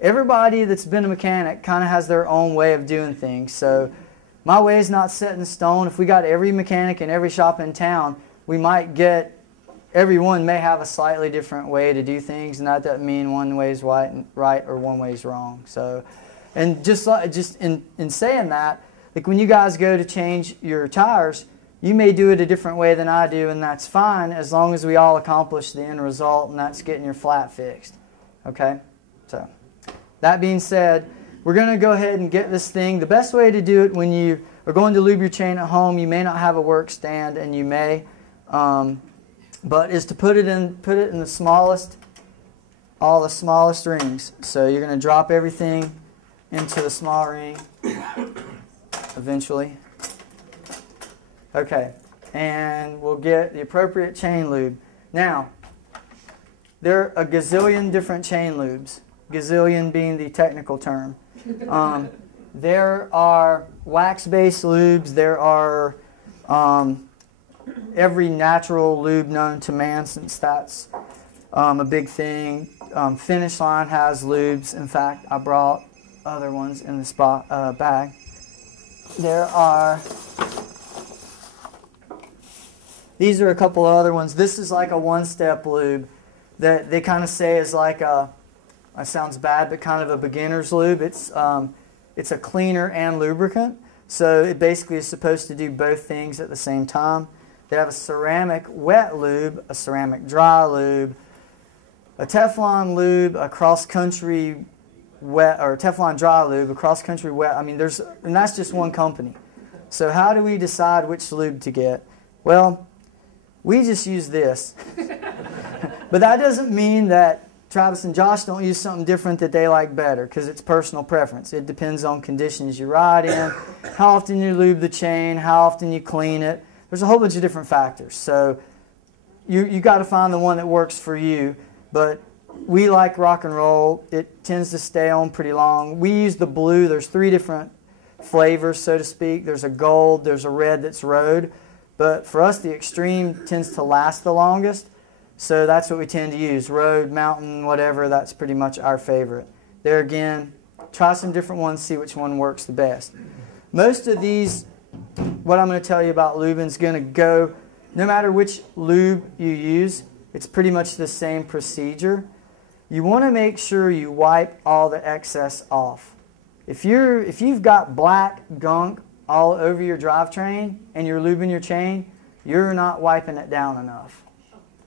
everybody that's been a mechanic kind of has their own way of doing things. So my way is not set in stone. If we got every mechanic in every shop in town, we might get, everyone may have a slightly different way to do things, and that doesn't mean one way is right or one way is wrong. So, and just in saying that, like when you guys go to change your tires, you may do it a different way than I do, and that's fine as long as we all accomplish the end result, and that's getting your flat fixed. Okay? So, that being said, we're going to go ahead and get this thing. The best way to do it when you are going to lube your chain at home, you may not have a work stand, and you may, but is to put it in the smallest, all the smallest rings. So you're going to drop everything into the small ring eventually. Okay, and we'll get the appropriate chain lube. Now, there are a gazillion different chain lubes, gazillion being the technical term. There are wax-based lubes. There are every natural lube known to man, since that's a big thing. Finish Line has lubes. In fact, I brought other ones in the bag. There are, these are a couple of other ones. This is like a one-step lube that they kind of say is like a, it sounds bad, but kind of a beginner's lube. It's a cleaner and lubricant. So it basically is supposed to do both things at the same time. They have a ceramic wet lube, a ceramic dry lube, a Teflon lube, a cross-country wet, or a Teflon dry lube, a cross-country wet. I mean, and that's just one company. So how do we decide which lube to get? Well, we just use this. But that doesn't mean that Travis and Josh don't use something different that they like better, because it's personal preference. It depends on conditions you ride in, how often you lube the chain, how often you clean it. There's a whole bunch of different factors. So you got to find the one that works for you. But we like rock and roll. It tends to stay on pretty long. We use the blue. There's 3 different flavors, so to speak. There's a gold, there's a red that's road. But for us, the extreme tends to last the longest. So that's what we tend to use. Road, mountain, whatever, that's pretty much our favorite. There again, try some different ones, see which one works the best. Most of these, what I'm going to tell you about lubing is going to go, no matter which lube you use, it's pretty much the same procedure. You want to make sure you wipe all the excess off. If you've got black gunk all over your drivetrain and you're lubing your chain, you're not wiping it down enough,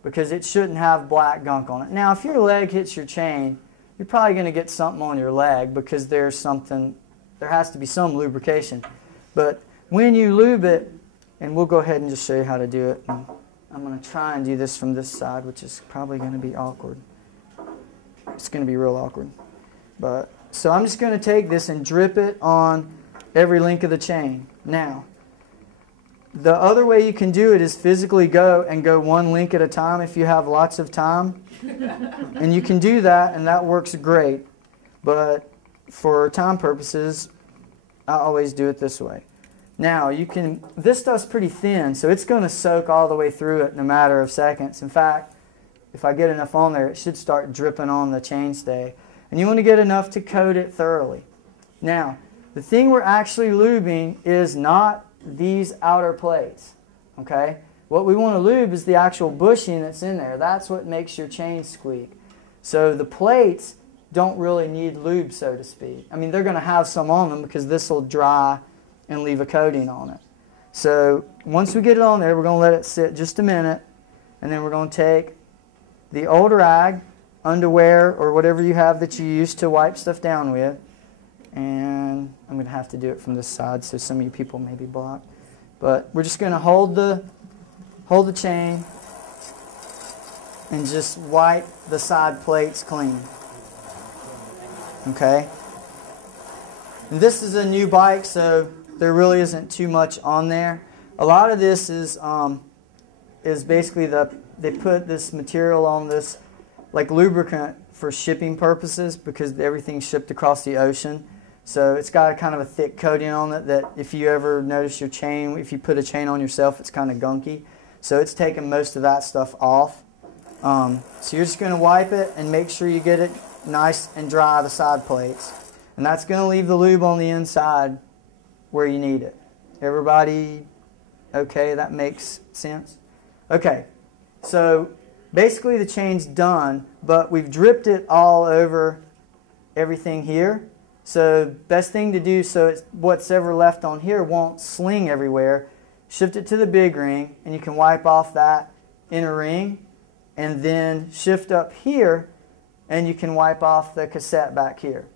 because it shouldn't have black gunk on it. Now, if your leg hits your chain, you're probably going to get something on your leg, because there has to be some lubrication. But when you lube it, and we'll go ahead and just show you how to do it. And I'm going to try and do this from this side, which is probably going to be awkward. It's going to be real awkward. So I'm just going to take this and drip it on every link of the chain. Now, the other way you can do it is physically go one link at a time if you have lots of time. And you can do that, and that works great. But for time purposes, I always do it this way. Now, this stuff's pretty thin, so it's going to soak all the way through it in a matter of seconds. In fact, if I get enough on there, it should start dripping on the chainstay. And you want to get enough to coat it thoroughly. Now, the thing we're actually lubing is not these outer plates, okay? What we want to lube is the actual bushing that's in there. That's what makes your chain squeak. So the plates don't really need lube, so to speak. I mean, they're going to have some on them, because this will dry and leave a coating on it. So once we get it on there, we're going to let it sit just a minute, and then we're going to take the old rag, underwear, or whatever you have that you use to wipe stuff down with, and I'm going to have to do it from this side, so some of you people may be blocked. But we're just going to hold the chain and just wipe the side plates clean. Okay? And this is a new bike, so there really isn't too much on there. A lot of this is basically they put this material on this like lubricant for shipping purposes, because everything's shipped across the ocean. So it's got a kind of a thick coating on it that if you ever notice your chain, if you put a chain on yourself, it's kind of gunky. So it's taking most of that stuff off. So you're just going to wipe it and make sure you get it nice and dry the side plates. And that's going to leave the lube on the inside where you need it. Everybody okay? That makes sense? Okay, so basically the chain's done, but we've dripped it all over everything here. So best thing to do so what's ever left on here won't sling everywhere, shift it to the big ring, and you can wipe off that inner ring, and then shift up here, and you can wipe off the cassette back here.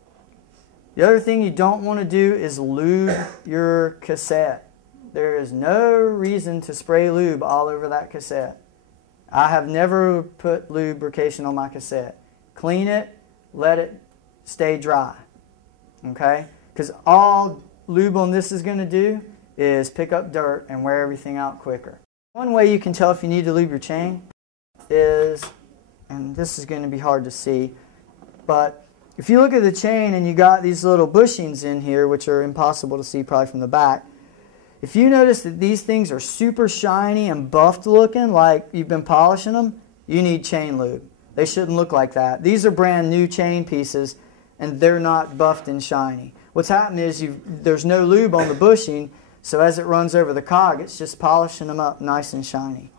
The other thing you don't want to do is lube your cassette. There is no reason to spray lube all over that cassette. I have never put lubrication on my cassette. Clean it, let it stay dry. Okay? Because all lube on this is going to do is pick up dirt and wear everything out quicker. One way you can tell if you need to lube your chain is, and this is going to be hard to see, but if you look at the chain and you got these little bushings in here, which are impossible to see probably from the back, if you notice that these things are super shiny and buffed looking like you've been polishing them, you need chain lube. They shouldn't look like that. These are brand new chain pieces and they're not buffed and shiny. What's happened is there's no lube on the bushing, so as it runs over the cog, it's just polishing them up nice and shiny.